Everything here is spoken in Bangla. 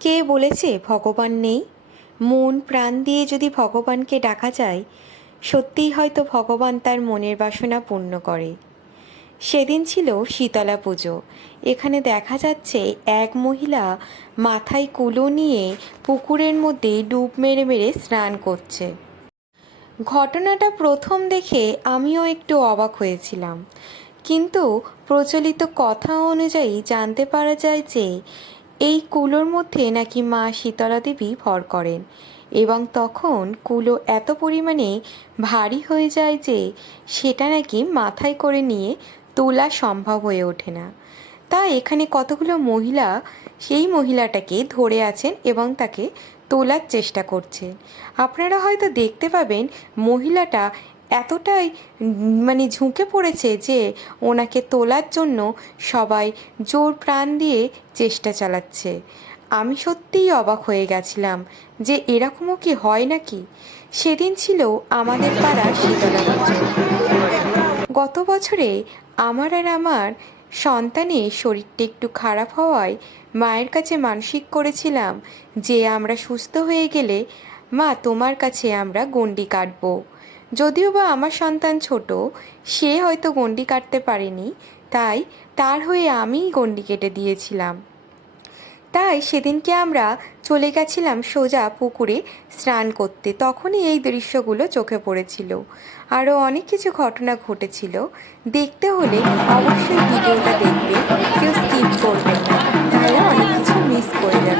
কে বলেছে ভগবান নেই? মন প্রাণ দিয়ে যদি ভগবানকে ডাকা যায়, সত্যিই হয়তো ভগবান তার মনের বাসনা পূর্ণ করে। সেদিন ছিল শীতলা পুজো। এখানে দেখা যাচ্ছে এক মহিলা মাথায় কুলো নিয়ে পুকুরের মধ্যে ডুব মেরে মেরে স্নান করছে। ঘটনাটা প্রথম দেখে আমিও একটু অবাক হয়েছিলাম, কিন্তু প্রচলিত কথা অনুযায়ী জানতে পারা যায় যে এই কুলোর মধ্যে নাকি মা শীতলা দেবী ভর করেন, এবং তখন কুলো এত পরিমাণে ভারী হয়ে যায় যে সেটা নাকি মাথায় করে নিয়ে তোলা সম্ভব হয়ে ওঠে না। তাই এখানে কতগুলো মহিলা সেই মহিলাটাকে ধরে আছেন এবং তাকে তোলার চেষ্টা করছেন। আপনারা হয়তো দেখতে পাবেন মহিলাটা এতটাই ঝুঁকে পড়েছে যে ওনাকে তোলার জন্য সবাই জোর প্রাণ দিয়ে চেষ্টা চালাচ্ছে। আমি সত্যিই অবাক হয়ে গেছিলাম যে এরকমও কি হয় নাকি। সেদিন ছিল আমাদের পাড়ার শীতলা পুজো। গত বছরে আমার সন্তানের শরীরটা একটু খারাপ হওয়ায় মায়ের কাছে মানসিক করেছিলাম যে আমরা সুস্থ হয়ে গেলে মা তোমার কাছে আমরা গণ্ডি কাটবো। যদিও বা আমার সন্তান ছোট, সে হয়তো গণ্ডি কাটতে পারেনি, তাই তার হয়ে আমিই গণ্ডি কেটে দিয়েছিলাম। তাই সেদিনকে আমরা চলে গেছিলাম সোজা পুকুরে স্নান করতে। তখনই এই দৃশ্যগুলো চোখে পড়েছিল। আরও অনেক কিছু ঘটনা ঘটেছিল। দেখতে হলে অবশ্যই ভিডিওটা দেখবেন, কেউ স্কিপ করবেন না, তাহলে অনেক কিছু মিস করে যাবেন।